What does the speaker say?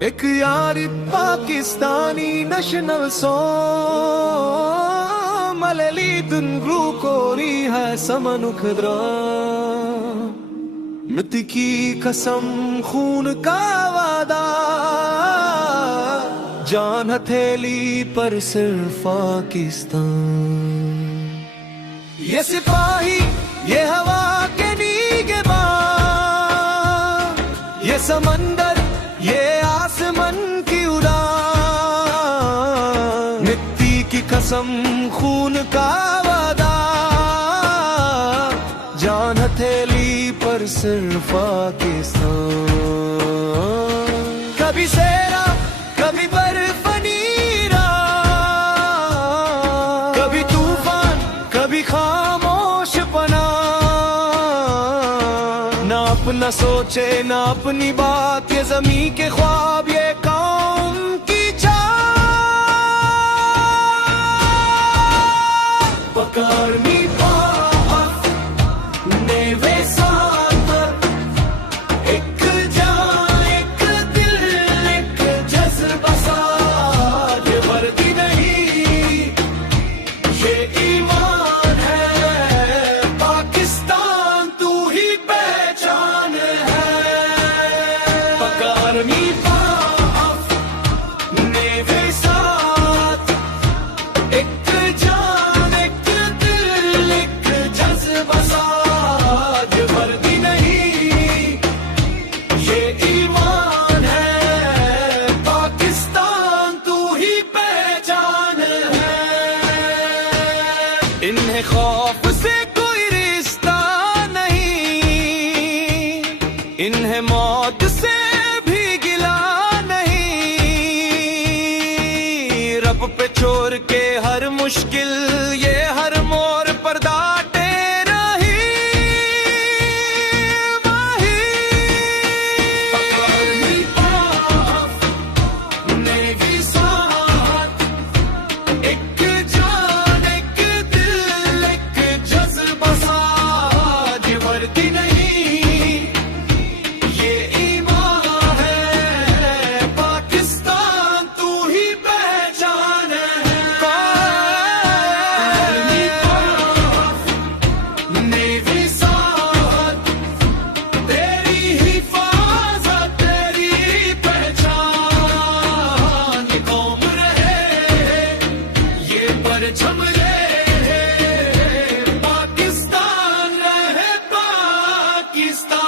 ایک یاری Pakistani national song مللی دن گرو کوری ہے سمنکھدرا مٹی کی قسم خون کا وعدہ جان ہتھیلی پر صرف پاکستان یہ سپاہی یہ ہوا کے نگہباں یہ سمندر یہ آسمان کی اڑان مٹی کی قسم خون کا وعدہ جان ہتھیلی پر صرف پاکستان کبھی سیرا کبھی برف نیرا کبھی طوفان کبھی خاموش پناہ نہ اپنا سوچے نہ اپنی بات یہ زمین کے خواب یہ قوم کی چاہ پکڑنی پاس نیوے ساتھ ایک جان ایک دل ایک جذبہ ساتھ یہ وردی نہیں یہ ایمان ہے پاکستان تو ہی پہچان ہے پکڑنی پاس نیوے ساتھ ایک جان ایک دل ایک جذبہ ساتھ یہ وردی نہیں یہ ایمان ہے پاکستان تو ہی پہچان ہے انہیں خوف سے کوئی رشتہ نہیں انہیں موت سے بھی گلا نہیں رب پہ چھوڑ کے ہر مشکل یہ ہر مور پر ڈاٹے رہی وہی پکڑنی پاس نیوی ساتھ ایک جان ایک دل ایک جذبہ ساتھ یہ وردی نہیں یہ ایمان ہے پاکستان تو ہی پہچان ہے پکڑنی پاس نیوی ساتھ تیری حفاظت تیری پہچان یہ قوم رہے یہ پرچم رہے پاکستان رہے پاکستان